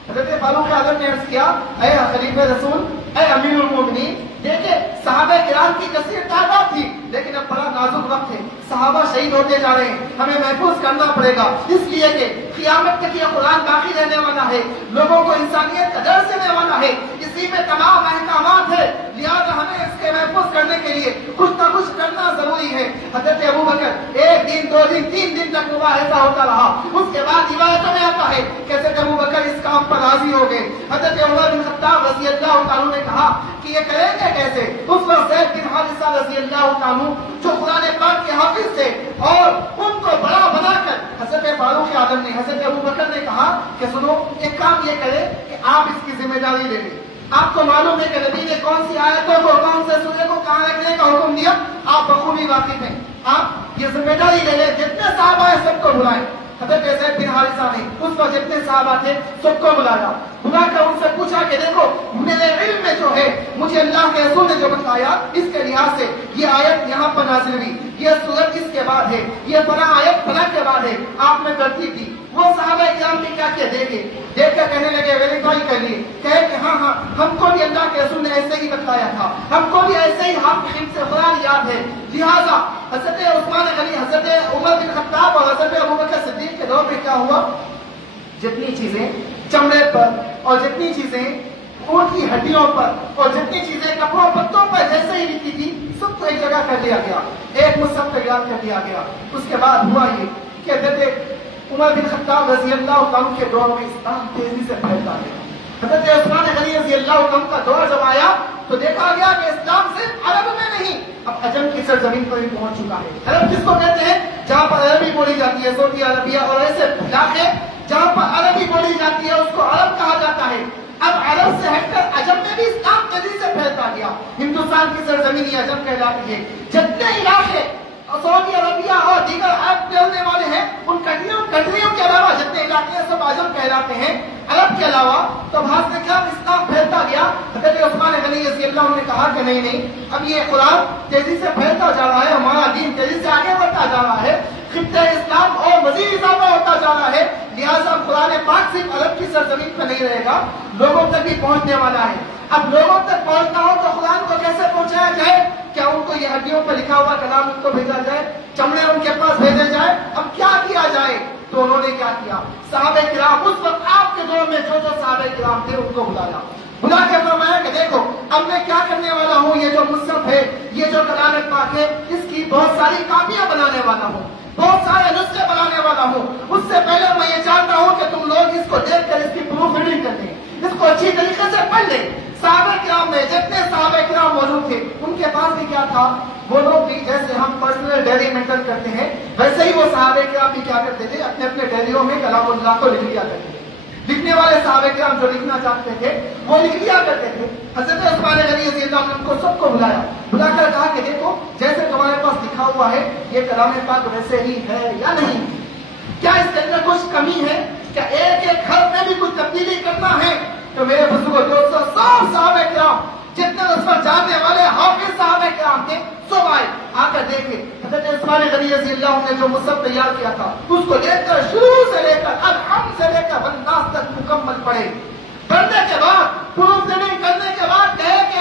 حضرت فاروق اعظم نے عرض کیا، اے خلیفہ رسول، اے امیر المومنین، دیکھیں صحابہ کرام کی کثیر تعداد تھی، لیکن اب بڑا نازک وقت ہے، صحابہ شہید ہوتے جا رہے ہیں، ہمیں محفوظ کرنا پڑے گا، اس لیے کہ قیامت تک یہ قرآن باقی رہنے والا ہے، لوگوں کو انسانیت کا درس دینے والا ہے، اسی میں تمام احکامات ہے، لہذا ہمیں اس کے محفوظ کرنے کے لیے کچھ نہ کچھ کرنا ضروری ہے. حضرت ابوبکر ایک دن، دو دن، 3 دن تک مباحثہ ہوتا رہا. اس کے بعد روایتوں میں آتا ہے کہ حضرت ابوبکر اس کام پر راضی ہو گئے. حضرت عمر بن خطاب رضی اللہ عنہ نے کہا کہ یہ کریں گے کیسے. اس وقت زید بن حارثہ رضی اللہ عنہ جو قرآن پاک کے حافظ تھے اور ان کو بڑا بنا کر حضرت فاروق اعظم نے، حضرت ابوبکر نے کہا کہ سنو، ایک کام یہ کرے کہ آپ اس کی ذمہ داری لے لیں. آپ کو معلوم ہے کہ نبی نے کون سی آیتوں کو، کون سے سورے کو کہاں رکھنے کا حکم دیا، آپ بخوبی واقف ہیں. آپ یہ ذمہ داری لے لیں، جتنے صحابہ ہیں سب کو بلائیں. حضرت زید بن حارثہ نے اس وقت جتنے صحابہ تھے سب کو بلایا، بلا کر ان سے پوچھا کہ دیکھو میرے علم میں جو ہے، مجھے اللہ کے رسول نے جو بتایا، اس کے لحاظ سے یہ آیت یہاں پر نازل ہوئی، یہ سورت اس کے بعد ہے، یہ فلاں آیت فلاں کے بعد ہے، آپ نے ترتیب دی. وہ صحابہ کرام نے کیا کیا، دیکھ کر کہنے لگے، ویریفائی کر لیے، کہے کہ ہاں ہم کو بھی اللہ کے رسول نے ایسے ہی بتایا تھا، ہم کو بھی ایسے ہی حافظ سے قرآن یاد ہے. لہٰذا حضرت عثمان غنی، حضرت عمر بن خطاب اور حضرت ابوبکر صدیق کے دور میں کیا ہوا، جتنی چیزیں چمڑے پر اور جتنی چیزیں اونٹ کی ہڈیوں پر اور جتنی چیزیں کپڑوں پتوں پر جیسے ہی لکھی تھی، سب کو ایک جگہ کر لیا گیا، ایک مصحف تیار کر دیا گیا. اس کے بعد ہوا یہ کہ حضرت عمر بن خطاب رضی اللہ عنہ کے دور میں اسلام تیزی سے پھیلتا ہے. حضرت عثمان غنی رضی اللہ عنہ کا دور جب آیا تو دیکھا گیا کہ اسلام صرف عرب میں نہیں، اب عجم کی سرزمین پر بھی پہنچ چکا ہے. عرب جس کو کہتے ہیں جہاں پر عربی بولی جاتی ہے، سعودی عربیہ اور ایسے علاقے جہاں پر عربی بولی جاتی ہے اس کو عرب کہا جاتا ہے. اب عرب سے ہٹ کر عجم میں بھی اسلام تیزی سے پھیلتا گیا. ہندوستان کی سرزمین عجم کہلاتی ہے. جتنے علاقے سعودی عربیہ اور دیگر عرب میں رہنے والے ہیں، ان کنٹریوں کے علاوہ جتنے علاقے ہیں سب عجم کہلاتے ہیں، عرب کے علاوہ. تو وہاں سے کیا اسلام پھیلتا گیا. حضرت عثمان غنی رضی اللہ عنہ نے کہا کہ نہیں، اب یہ قرآن تیزی سے پھیلتا جا رہا ہے، ہمارا دین تیزی سے آگے بڑھتا جا رہا ہے، خطہ اسلام اور مزید اضافہ ہوتا جا رہا ہے، لہٰذا قرآن پاک صرف عرب کی سرزمین پہ نہیں رہے گا، لوگوں تک بھی پہنچنے والا ہے. اب لوگوں تک پہنچنا ہو تو قرآن کو کیسے پہنچایا جائے؟ کیا ان کو یہ ہڈیوں پر لکھا ہوا کلام ان کو بھیجا جائے، چمڑے ان کے پاس بھیجے جائے؟ اب کیا کیا جائے؟ تو انہوں نے کیا کیا، صحابہ کرام، اس وقت آپ کے دور میں جو صحابہ کرام تھے ان کو بلا کے فرمایا کہ دیکھو اب میں کیا کرنے والا ہوں، یہ جو مصحف ہے، یہ جو کلام پاک ہے، اس کی بہت ساری کاپیاں بنانے والا ہوں، بہت سارے نسخے بنانے والا ہوں. اس سے پہلے میں یہ چاہتا ہوں کہ تم لوگ اس کو دیکھ کر اس کی پروف ریڈنگ کر لیں، اس کو اچھی طریقے سے پڑھ لیں. صحابہ کرام میں جتنے صحابہ کرام موجود تھے ان کے پاس بھی کیا تھا، وہ لوگ بھی جیسے ہم پرسنل ڈائری مینٹین کرتے ہیں ویسے ہی وہ صحابہ کرام بھی کیا کرتے تھے، اپنے اپنے ڈائریوں میں کلام اللہ کو لکھ لیا کرتے تھے. لکھنے والے صحابہ کرام جو لکھنا چاہتے تھے وہ لکھ لیا کرتے تھے. حضرت عثمان غنی رضی اللہ عنہ کو سب کو بلا کر کہا کہ دیکھو جیسے تمہارے پاس لکھا ہوا ہے یہ کلام پاک ویسے ہی ہے یا نہیں، کیا اس کے اندر کچھ کمی ہے، کیا ایک ایک حرف میں بھی کچھ تبدیلی کرنا ہے؟ تو میرے بزرگوں دوستوں سب صحابہ کرام جتنے اس پر جاننے والے حافظ صحابہ کرام تھے سب آئے، آ کر دیکھے حضرت عثمان غنی رضی اللہ عنہ نے جو مصحف تیار کیا تھا اس کو دیکھ کر شروع سے لے کر الحمد سے لے کر والناس تک مکمل پڑھے. پڑھنے کے بعد پروف ریڈنگ کرنے کے بعد کہے کہ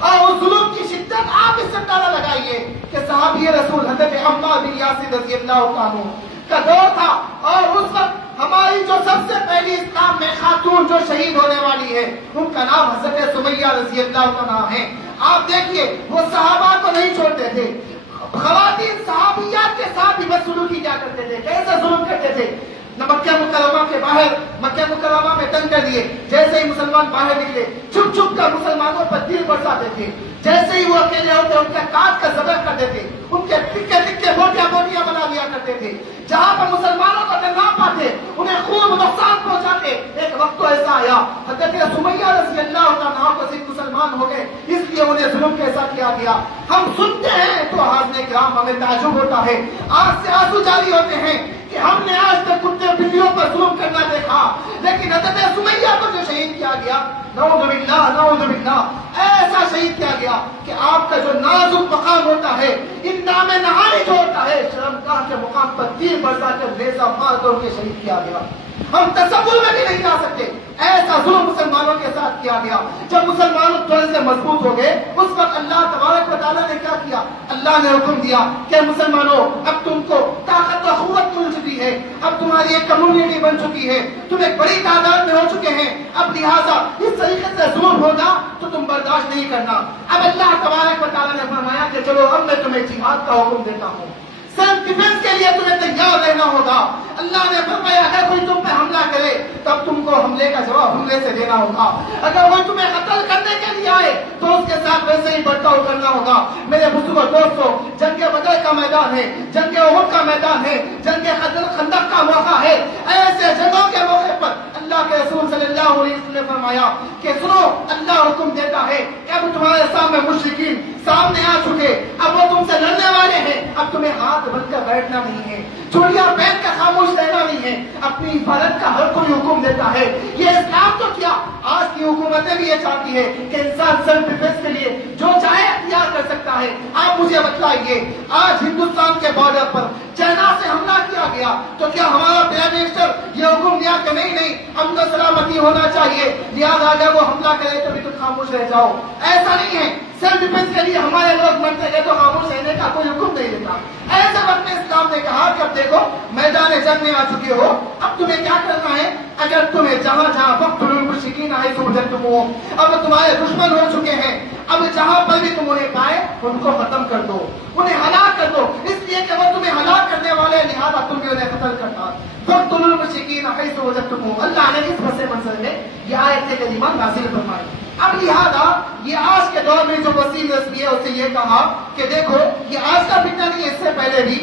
اور اس ظلم کی شدت آپ اس سے اندازہ لگائیے کہ صحابی رسول حضرت عمار بن یاسر رضی اللہ عنہ کا دور تھا، اور اس وقت ہماری جو سب سے پہلی اسلام میں خاتون جو شہید ہونے والی ہے ان کا نام حضرت سمیہ رضی اللہ عنہ ہے. آپ دیکھیے وہ صحابہ کو نہیں چھوڑتے تھے، خواتین صحابیات کے ساتھ بھی بدسلوکی کیا کرتے تھے، کیسے ظلم کرتے تھے. مکہ مکرمہ کے باہر مکہ مکرمہ میں تنگ کر دیے، جیسے ہی مسلمان باہر نکلے چھپ چھپ کر مسلمانوں پر تیر برساتے تھے، جیسے ہی وہ اکیلے ہوتے ان کا کاٹ کر ذبح کرتے تھے، ان کے ٹکے ٹکے بوٹیاں بوٹیاں بنا لیا کرتے تھے. جہاں پر مسلمانوں کو نہ پاتے انہیں خوب نقصان پہنچاتے. ایک وقت تو ایسا آیا حضرت سمیہ رضی اللہ عنہا کو صرف مسلمان ہو گئے اس لیے انہیں ظلم کیسا کیا گیا. ہم سنتے ہیں تو حاضرین کرام ہمیں تعجب ہوتا ہے، آنکھ سے آنسو جاری ہوتے ہیں کہ ہم نے آج تک کتے بلیوں پر ظلم کرنا دیکھا، لیکن حضرت سمیہ کو جو شہید کیا گیا، نعوذ باللہ نعوذ باللہ، ایسا شہید کیا گیا کہ آپ کا جو نازک مقام ہوتا ہے، انعام نہاری جو ہوتا ہے، شرمگاہ کے مقام پر تیر برسا کر نیزہ مار کر ان کے شہید کیا گیا. ہم تصور میں بھی نہیں جا سکتے ایسا ظلم مسلمانوں کے ساتھ کیا گیا. جب مسلمان تھوڑے سے مضبوط ہو گئے اس وقت اللہ تبارک و تعالیٰ نے کیا کیا؟ اللہ نے حکم دیا کہ مسلمانوں اب تم کو طاقت و قوت مل چکی ہے، اب تمہاری ایک کمیونٹی بن چکی ہے، تم ایک بڑی تعداد میں ہو چکے ہیں، اب لہٰذا اس طریقے سے ظلم ہوگا تو تم برداشت نہیں کرنا. اب اللہ تبارک و تعالیٰ نے فرمایا کہ چلو اب میں تمہیں جہاد کا حکم دیتا ہوں، سیلف ڈیفینس کے لیے تمہیں تیار رہنا ہوگا. اللہ نے فرمایا اگر کوئی تم پہ حملہ کرے تب تم کو حملے کا جواب حملے سے دینا ہوگا، اگر کوئی تمہیں قتل کرنے کے لیے آئے تو اس کے ساتھ ویسے ہی برتاؤ کرنا ہوگا. میرے بزرگوں دوستوں، جنگ بدر کا میدان ہے، جنگ احد کا میدان ہے، جنگ خندق کا موقع ہے. ایسے جنگوں کے موقع پر اللہ کے رسول صلی اللہ علیہ وسلم نے فرمایا کہ سنو، اللہ حکم دیتا ہے کہ اب تمہارے سامنے مشرکین سامنے آ چکے، اب وہ تم سے لڑنے والے ہیں، اب تمہیں ہاتھ بن کر بیٹھنا نہیں ہے، چوڑیاں پہن کر خاموش رہنا نہیں ہے، اپنی حفاظت کا ہر کوئی حکم دیتا ہے. یہ اسلام تو کیا آج کی حکومتیں بھی یہ چاہتی ہے کہ انسان سیلف ڈیفینس کے لیے جو چاہے اختیار کر سکتا ہے. آپ مجھے بتلائیے آج ہندوستان کے بارڈر پر چائنا سے حملہ کیا گیا تو کیا ہمارا پرائم منسٹر یہ حکم دیا کہ نہیں نہیں امن و سلامتی ہونا چاہیے لہٰذا اگر وہ حملہ کرے تو بھی تم خاموش رہ جاؤ؟ ایسا نہیں ہے. سیلف ڈیفینس کے لیے ہمارے لوگ مرتے گئے تو خاموش رہنے کا کوئی حکم نہیں دیتا. ایسے وقت میں اسلام نے کہا کہ اب دیکھو میدان جنگ میں آ چکے ہو، اب تمہیں کیا کرنا ہے؟ اگر تمہیں جہاں جہاں وقت المشرکین آئے تو تم ہو، اب تمہارے دشمن ہو چکے ہیں، اب جہاں پر بھی تم انہیں پائے ان کو ختم کر دو، انہیں ہلاک کر دو، اس لیے کہ وہ تمہیں ہلاک کرنے والے لہٰذا تم بھی انہیں قتل کرنا. وقت المشرکین حیث وجدتم، اللہ نے اس پس منظر میں یہ آیت کریمہ نازل فرمائی. اب لہٰذا یہ آج کے دور میں جو وسیع رسمی ہے اس سے یہ کہا کہ دیکھو یہ آج کا فتنہ نہیں ہے، اس سے پہلے بھی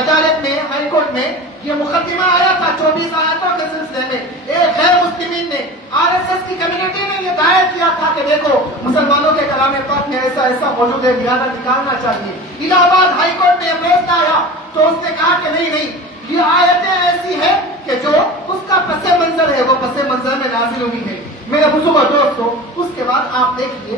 عدالت میں ہائی کورٹ میں یہ مقدمہ آیا تھا 24 آیاتوں کے سلسلے میں. ایک غیر مسلمین نے RSS کی کمیونٹی نے یہ دائر کیا تھا کہ دیکھو مسلمانوں کے کلام پاک میں ایسا ایسا موجود ہے لہٰذا نکالنا چاہیے. الہ آباد ہائی کورٹ میں یہ فیصلہ آیا تو اس نے کہا کہ نہیں نہیں یہ آیتیں ایسی ہے کہ جو اس کا پس منظر ہے وہ پس منظر میں نازل ہوئی ہے. میرے بزرگوں دوستوں، اس کے بعد آپ دیکھیے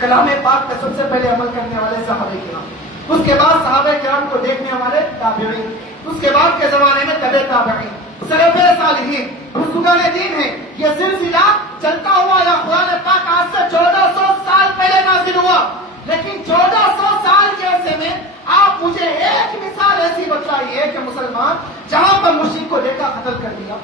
کلام پاک کا سب سے پہلے عمل کرنے والے صحابہ کرام، اس کے بعد صحابہ کرام کو دیکھنے والے تابعین، اس کے بعد کے زمانے میں تبع تابعین، سلف صالحین، بزرگان دین ہیں. یہ سلسلہ چلتا ہوا یا قرآن پاک آج سے 1400 سال پہلے نازل ہوا، لیکن 1400 سال کے عرصے میں آپ مجھے ایک مثال ایسی بتائیے کہ مسلمان جہاں پر مشرک کو دیکھا قتل کر دیا،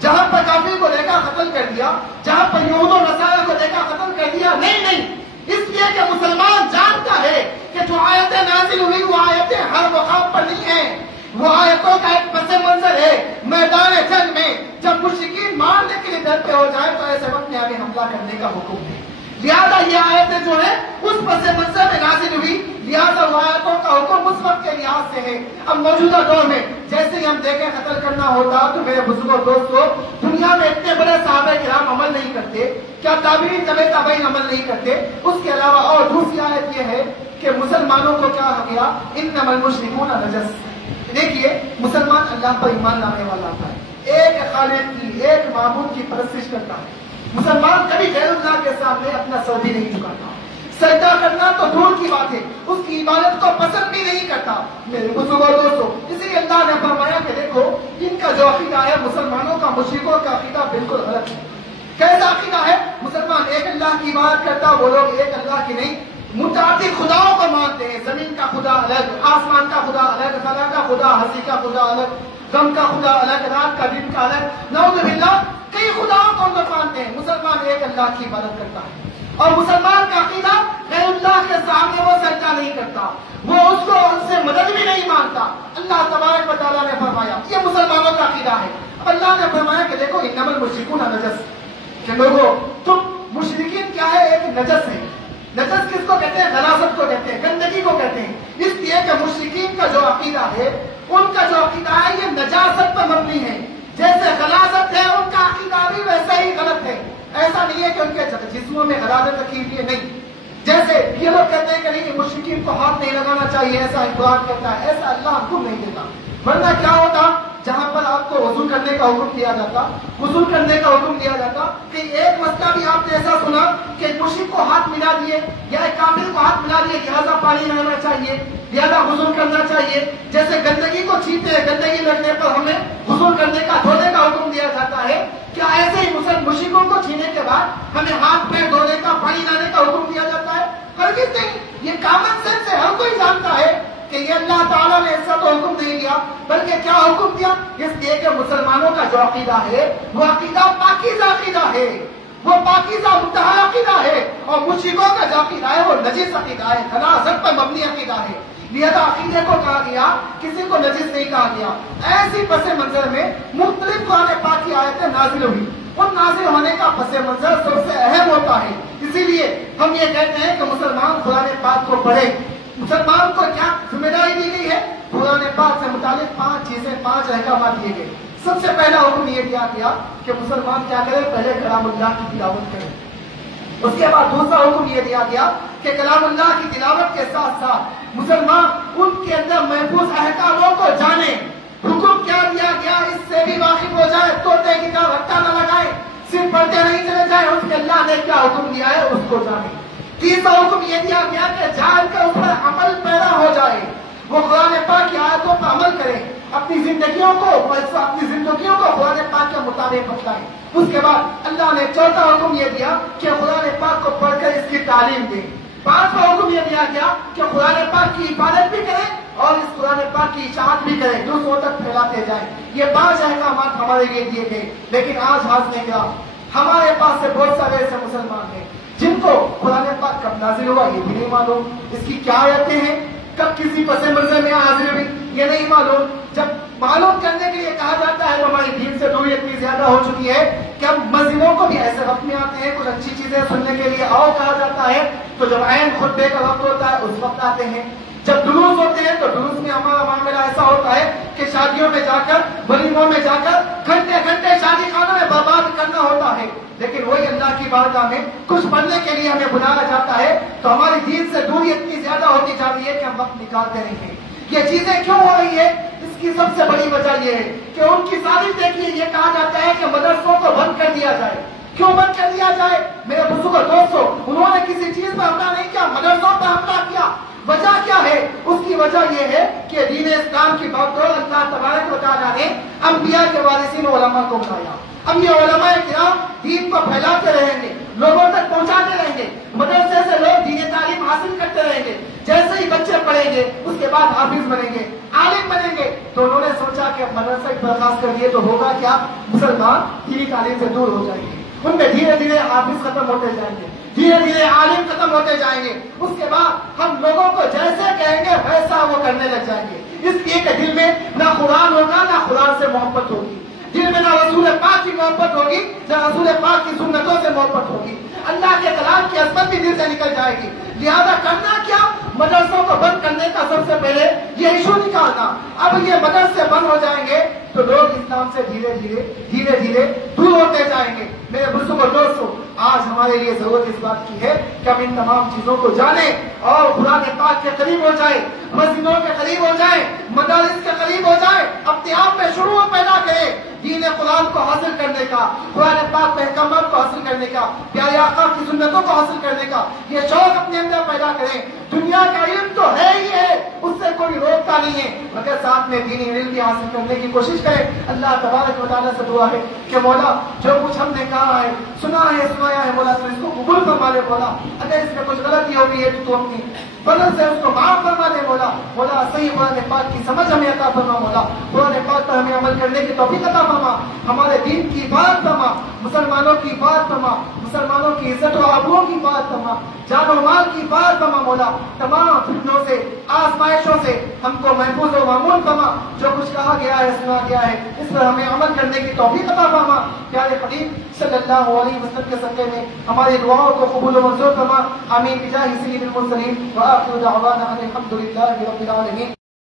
جہاں پر کافر کو دیکھا قتل کر دیا، جہاں پر یہود و نصارہ کو دیکھا قتل کر دیا. نہیں نہیں، اس لیے کہ مسلمان جانتا ہے کہ جو آیتیں نازل ہوئی وہ آیتیں ہر مقام پر نہیں ہیں، وہ آیتوں کا ایک پس منظر ہے. میدان جنگ میں جب مشرکین مارنے کے لیے ڈرتے ہو جائے تو ایسے وقت میں آگے حملہ کرنے کا حکم ہے. لہٰذا یہ آیتیں جو ہے اس پس منظر میں نازل ہوئی، لہٰذا وہ آیتوں کا حکم اس وقت کے لحاظ سے ہے. اب موجودہ دور میں جیسے ہی ہم دیکھیں قتل کرنا ہوتا تو میرے بزرگوں دوستوں دنیا میں اتنے بڑے صحابہ کرام عمل نہیں کرتے، کیا تابعین تبع تابعین عمل نہیں کرتے؟ اس کے علاوہ اور دوسری آیت یہ ہے کہ مسلمانوں کو کیا کہا گیا؟ انما المشرکون نجس. دیکھیے مسلمان اللہ پر ایمان لانے والا آتا ہے، ایک خالق کی ایک معبود کی پرستش کرتا ہے. مسلمان کبھی غیر اللہ کے سامنے اپنا سر بھی نہیں جھکاتا، سجدہ کرنا تو دور کی بات ہے اس کی عبادت کو پسند بھی نہیں کرتا. میرے بزرگوں دوستوں اسی لیے اللہ نے فرمایا کہ دیکھو ان کا جو عقیدہ ہے مسلمانوں کا مشرکوں کا عقیدہ بالکل غلط ہے. کیسا عقیدہ ہے؟ مسلمان ایک اللہ کی عبادت کرتا، وہ لوگ ایک اللہ کی نہیں متعدد خداؤں کو مانتے ہیں. زمین کا خدا الگ، آسمان کا خدا الگ، خلا کا خدا، ہنسی کا خدا الگ، غم کا خدا الگ، رات کا دن کا الگ، نعوذ باللہ کئی خداؤں کو لوگ مانتے ہیں. مسلمان ایک اللہ کی عبادت کرتا ہے اور مسلمان کا عقیدہ غیر اللہ کے سامنے وہ سجدہ نہیں کرتا، وہ اس کو اس سے مدد بھی نہیں مانگتا. اللہ تبارک و تعالیٰ نے فرمایا یہ مسلمانوں کا عقیدہ ہے. اب اللہ نے فرمایا کہ دیکھو انما المشرکون نجس، کہ لوگوں تم مشرکین کیا ہے؟ ایک نجس ہے. نجس کس کو کہتے ہیں؟ غلاظت کو کہتے ہیں، گندگی کو کہتے ہیں. اس لیے کہ مشرکین کا جو عقیدہ ہے، ان کا جو عقیدہ ہے یہ نجاست پر مبنی ہے. جیسے غلاظت ہے ان کا عقیدہ بھی ویسا ہی غلط ہے. ایسا نہیں ہے کہ ان کے جسموں میں غلاظت رکھی ہوئی ہے، نہیں. جیسے یہ لوگ کہتے ہیں کہ نہیں مشرکین کو ہاتھ نہیں لگانا چاہیے، ایسا قرآن کہتا ہے، ایسا اللہ حکم نہیں دیتا. ورنہ کیا ہوتا؟ جہاں پر آپ کو وضو کرنے کا حکم دیا جاتا، غسل کرنے کا حکم دیا جاتا، کہ ایک مسئلہ بھی آپ نے ایسا سنا کہ مشرک کو ہاتھ ملا دیے یا ایک کافر کو ہاتھ ملا دیے، لہٰذا پانی رہنا چاہیے، لہٰذا غسل کرنا چاہیے. جیسے گندگی کو چھینتے ہیں، گندگی لگنے پر ہمیں غسل کرنے کا، دھونے کا حکم دیا جاتا ہے، کیا ایسے ہی مشرکوں کو چھینے کے بعد ہمیں ہاتھ پیر دھونے کا، پانی لانے کا حکم دیا جاتا ہے؟ ہرگز نہیں. یہ کامن سینس ہے، ہر کوئی جانتا ہے کہ یہ اللہ تعالیٰ نے ایسا تو حکم نہیں دیا، بلکہ کیا حکم دیا؟ اس لیے کہ مسلمانوں کا جو عقیدہ ہے وہ عقیدہ پاکیزہ عقیدہ ہے، وہ پاکیزہ متحر عقیدہ ہے، اور مشرکوں کا جو عقیدہ ہے وہ نجس عقیدہ ہے، غلاظت پر مبنی عقیدہ ہے. لہذا عقیدے کو کہا گیا، کسی کو نجس نہیں کہا گیا. ایسی پس منظر میں مختلف قرآن پاک کی آیتیں نازل ہوئی. ان نازل ہونے کا پس منظر سب سے اہم ہوتا ہے. اسی لیے ہم یہ کہتے ہیں کہ مسلمان قرآن پاک کو پڑھے. مسلمان کو کیا ذمہ داری دی گئی ہے؟ قرآن پاک سے متعلق 5 چیزیں، 5 احکامات دیے گئے. سب سے پہلا حکم یہ دیا گیا کہ مسلمان کیا کرے؟ پہلے کلام اللہ کی تلاوت کرے. اس کے بعد دوسرا حکم یہ دیا گیا کہ کلام اللہ کی تلاوت کے ساتھ ساتھ مسلمان ان کے اندر محفوظ احکاموں کو جانے. حکم کیا دیا گیا؟ اس سے بھی واقف ہو جائے، طوطے کی طرح رٹا نہ لگائے، صرف پڑھتے نہیں چلے جائے، اس کے اللہ نے کیا حکم دیا ہے اس کو جانے. تیسرا حکم یہ دیا گیا کہ جان کر اس پر عمل پیدا ہو جائے، وہ قرآن پاک کی آیتوں پر عمل کرے، اپنی زندگیوں کو قرآن پاک کے مطابق بتلائے. اس کے بعد اللہ نے چوتھا حکم یہ دیا کہ قرآن پاک کو پڑھ کر اس کی تعلیم دے. پانچواں حکم یہ دیا گیا کہ قرآن پاک کی عبادت بھی کرے اور اس قرآن پاک کی اشاعت بھی کرے، دوسروں تک پھیلاتے جائیں. یہ 5 احکامات ہمارے لیے دیے گئے. لیکن آج حاضر کیا ہمارے پاس سے بہت سارے ایسے مسلمان ہیں جن کو قرآن پاک کب نازل ہوا یہ بھی نہیں معلوم، اس کی کیا آیتیں ہیں، کب کسی پس منظر میں حاضر ہوئی یہ نہیں معلوم. جب معلوم کرنے کے لیے کہا جاتا ہے تو ہماری دین سے دوری اتنی زیادہ ہو چکی ہے کہ ہم مسجدوں کو بھی ایسے وقت میں آتے ہیں کچھ اچھی چیزیں سننے کے لیے آؤ کہا جاتا ہے تو جب عین خطبے کا وقت ہوتا ہے اس وقت آتے ہیں. جب دروس ہوتے ہیں تو دروس میں ہمارا معاملہ ایسا ہوتا ہے کہ شادیوں میں جا کر، ولیموں میں جا کر گھنٹے گھنٹے شادی خانوں میں برباد کرنا ہوتا ہے. لیکن وہی اللہ کی بارگاہ میں کچھ پڑھنے کے لیے ہمیں بلایا جاتا ہے تو ہماری دین سے دوری اتنی زیادہ ہوتی جا رہی ہے کہ ہم وقت نکالتے نہیں ہیں. یہ چیزیں کیوں ہو رہی ہے؟ اس کی سب سے بڑی وجہ یہ ہے کہ ان کی تعلیم دیکھیے، یہ کہا جاتا ہے کہ مدرسوں کو بند کر دیا جائے. کیوں بند کر دیا جائے؟ میرے بزرگ دوستوں، انہوں نے کسی چیز پر حملہ نہیں کیا، مدرسوں پر حملہ کیا. وجہ کیا ہے؟ اس کی وجہ یہ ہے کہ دین اسلام کی بات اللہ تبارک و تعالیٰ نے انبیاء کے وارثین علماء کو بنایا. اب یہ علماء کرام دین کو پھیلاتے رہیں گے، لوگوں تک پہنچاتے رہیں گے، مدرسے سے لوگ دین تعلیم حاصل کرتے رہیں گے. جیسے ہی بچے پڑھیں گے اس کے بعد حافظ بنیں گے، عالم بنیں گے. تو انہوں نے سوچا کہ مدرسہ برخاست کر دیے تو ہوگا کیا؟ مسلمان دینی تعلیم سے دور ہو جائیں گے. ان میں دھیرے دھیرے حافظ ختم ہوتے جائیں گے، دھیرے دھیرے عالم ختم ہوتے جائیں گے. اس کے بعد ہم لوگوں کو جیسے کہیں گے ویسا وہ کرنے لگ جائیں گے. اس لیے کہ دل میں نہ قرآن ہوگا، نہ قرآن سے محبت ہوگی، دل میں نہ رسول پاک کی محبت ہوگی، نہ رسول پاک کی سنتوں سے محبت ہوگی. اللہ کے کلام کی عظمت بھی دل سے نکل جائے گی. لہذا کرنا کیا؟ مدرسوں کو بند کرنے کا سب سے پہلے یہ ایشو نکالنا. اب یہ مدرسے بند ہو جائیں گے تو لوگ اسلام سے دھیرے دھیرے دور ہوتے جائیں گے. میرے بزرگ اور دوستوں، آج ہمارے لیے ضرورت اس بات کی ہے کہ ہم ان تمام چیزوں کو جانیں اور قرآن پاک کے قریب ہو جائیں، مسجدوں کے قریب ہو جائیں، مدارس کے قریب ہو جائیں، اپنے آپ میں شروع پیدا کریں دین قرآن کو حاصل کرنے کا، قرآن پاک کے احکامات کو حاصل کرنے کا، پیارے آقا کی سنتوں کو حاصل کرنے کا. یہ شوق اپنے اندر پیدا کریں. دنیا کا علم تو ہے ہی ہے، اس سے کوئی روکتا نہیں ہے، مگر ساتھ میں دینی علم بھی حاصل کرنے کی کوشش کرے۔ اللہ تبارک و تعالیٰ سے دعا ہے کہ مولا جو کچھ ہم نے کہا ہے، سنا ہے، سنایا ہے، مولا تو اس کو قبول فرما لے مولا، اگر اس میں کچھ غلطی ہو گئی ہے تو اپنی فضل سے اس کو معاف فرما دے مولا۔ مولا صحیح قرآن پاک کی سمجھ ہمیں عطا فرما مولا، قرآن پاک پر ہمیں عمل کرنے کی توفیق عطا فرما، ہمارے دین کی حفاظت فرما، مسلمانوں کی حفاظت فرما، مسلمانوں کی عزت و آبرو کی حفاظت فرما، جان و مال کی حفاظت فرما مولا، تمام فتنوں سے، آزمائشوں سے ہم کو محفوظ و معمول فرما، جو کچھ کہا گیا ہے، سنا گیا ہے، اس پر ہمیں عمل کرنے کی توفیق عطا فرما۔ پیارے حبیب صلی اللہ علیہ وسلم کے صدقے میں ہماری دعاؤں کو قبول و منظور فرما، آمین بجاہ سید المرسلین وآخر دعوانا ان الحمد للہ رب العالمین۔